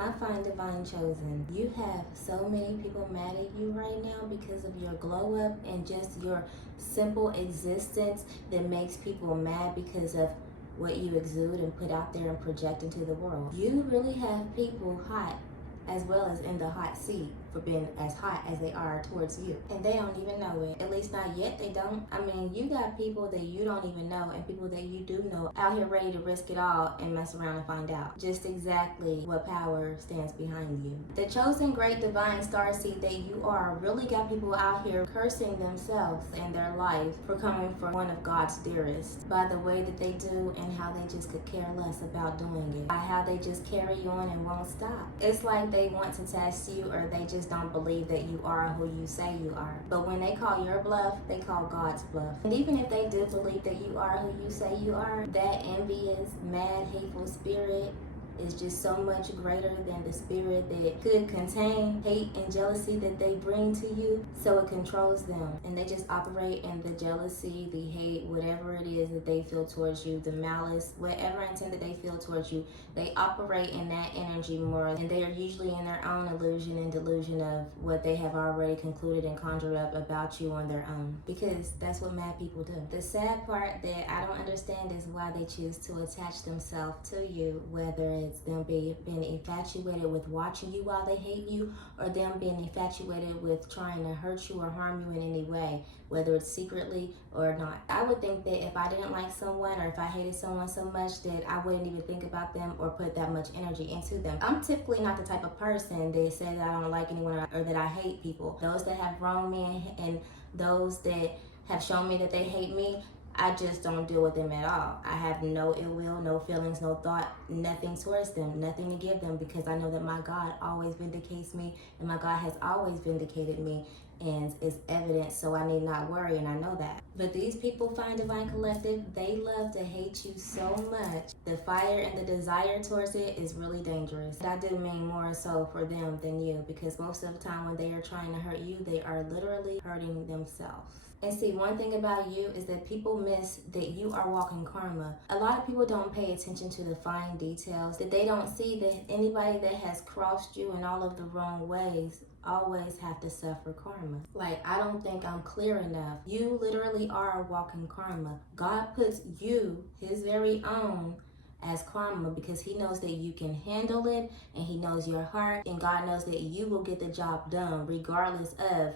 My fine divine chosen, you have so many people mad at you right now because of your glow up and just your simple existence that makes people mad because of what you exude and put out there and project into the world. You really have people hot as well as in the hot seat for being as hot as they are towards you. And they don't even know it. At least not yet, they don't. I mean, you got people that you don't even know and people that you do know out here ready to risk it all and mess around and find out just exactly what power stands behind you. The chosen great divine starseed that you are really got people out here cursing themselves and their life for coming from one of God's dearest by the way that they do and how they just could care less about doing it, by how they just carry on and won't stop. It's like they want to test you, or they just don't believe that you are who you say you are. But when they call your bluff, they call God's bluff. And even if they do believe that you are who you say you are, that envious, mad, hateful spirit is just so much greater than the spirit that could contain hate and jealousy that they bring to you. So it controls them, and they just operate in the jealousy, the hate, whatever it is that they feel towards you, the malice, whatever intent that they feel towards you. They operate in that energy more, and they are usually in their own illusion and delusion of what they have already concluded and conjured up about you on their own, because that's what mad people do. The sad part that I don't understand is why they choose to attach themselves to you, whether it's them being infatuated with watching you while they hate you, or them being infatuated with trying to hurt you or harm you in any way, whether it's secretly or not. I would think that if I didn't like someone, or if I hated someone so much, that I wouldn't even think about them or put that much energy into them. I'm typically not the type of person that says that I don't like anyone or that I hate people. Those that have wronged me and those that have shown me that they hate me, I just don't deal with them at all. I have no ill will, no feelings, no thought, nothing towards them, nothing to give them, because I know that my God always vindicates me, and my God has always vindicated me, and it's evident, so I need not worry, and I know that. But these people, Fine Divine Collective, they love to hate you so much. The fire and the desire towards it is really dangerous. I do mean more so for them than you, because most of the time when they are trying to hurt you, they are literally hurting themselves. And see, one thing about you is that people miss that you are walking karma. A lot of people don't pay attention to the fine details, that they don't see that anybody that has crossed you in all of the wrong ways always have to suffer karma. Like, I don't think I'm clear enough. You literally are walking karma. God puts you, his very own, as karma, because he knows that you can handle it, and he knows your heart, and God knows that you will get the job done regardless of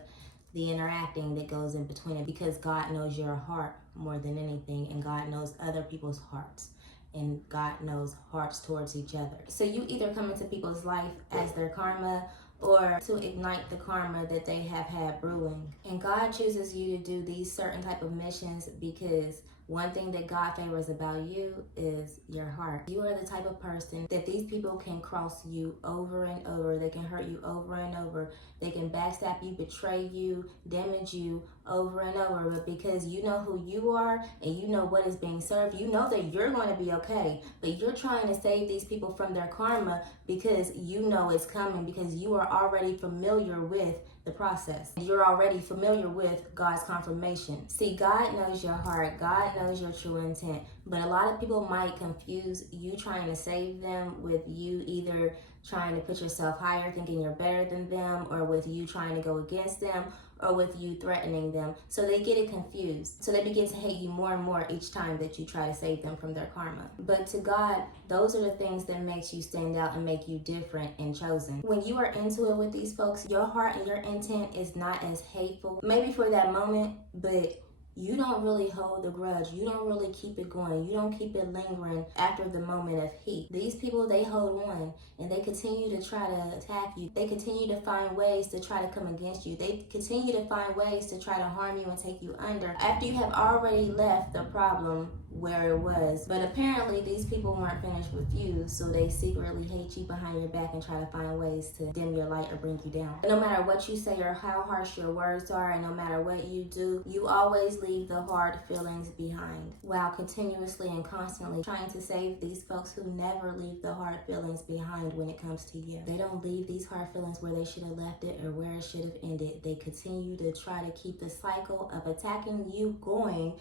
the interacting that goes in between it, because God knows your heart more than anything, and God knows other people's hearts, and God knows hearts towards each other. So you either come into people's life as their karma, or to ignite the karma that they have had brewing. And God chooses you to do these certain type of missions because one thing that God favors about you is your heart. You are the type of person that these people can cross you over and over. They can hurt you over and over. They can backstab you, betray you, damage you over and over. But because you know who you are and you know what is being served, you know that you're going to be okay. But you're trying to save these people from their karma because you know it's coming, because you are already familiar with the process. You're already familiar with God's confirmation. See, God knows your heart. God knows your true intent. But a lot of people might confuse you trying to save them with you either trying to put yourself higher, thinking you're better than them, or with you trying to go against them, or with you threatening them. So they get it confused. So they begin to hate you more and more each time that you try to save them from their karma. But to God, those are the things that makes you stand out and make you different and chosen. When you are into it with these folks, your heart and your intent is not as hateful, maybe for that moment, but you don't really hold the grudge. You don't really keep it going. You don't keep it lingering after the moment of heat. These people, they hold on, and they continue to try to attack you. They continue to find ways to try to come against you. They continue to find ways to try to harm you and take you under after you have already left the problem where it was. But apparently these people weren't finished with you, so they secretly hate you behind your back and try to find ways to dim your light or bring you down. No matter what you say or how harsh your words are, and no matter what you do, you always leave the hard feelings behind, while continuously and constantly trying to save these folks who never leave the hard feelings behind when it comes to you. They don't leave these hard feelings where they should have left it or where it should have ended. They continue to try to keep the cycle of attacking you going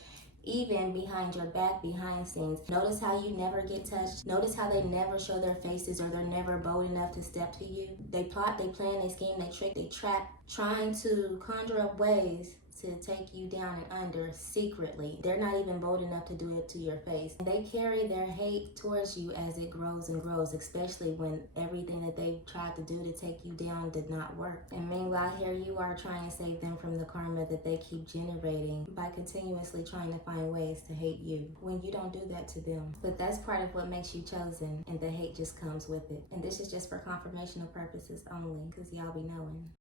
even behind your back, behind scenes. Notice how you never get touched. Notice how they never show their faces, or they're never bold enough to step to you. They plot, they plan, they scheme, they trick, they trap, trying to conjure up ways to take you down and under secretly. They're not even bold enough to do it to your face. They carry their hate towards you as it grows and grows, especially when everything that they tried to do to take you down did not work. And meanwhile, here you are trying to save them from the karma that they keep generating by continuously trying to find ways to hate you when you don't do that to them. But that's part of what makes you chosen, and the hate just comes with it. And this is just for confirmational purposes only, because y'all be knowing.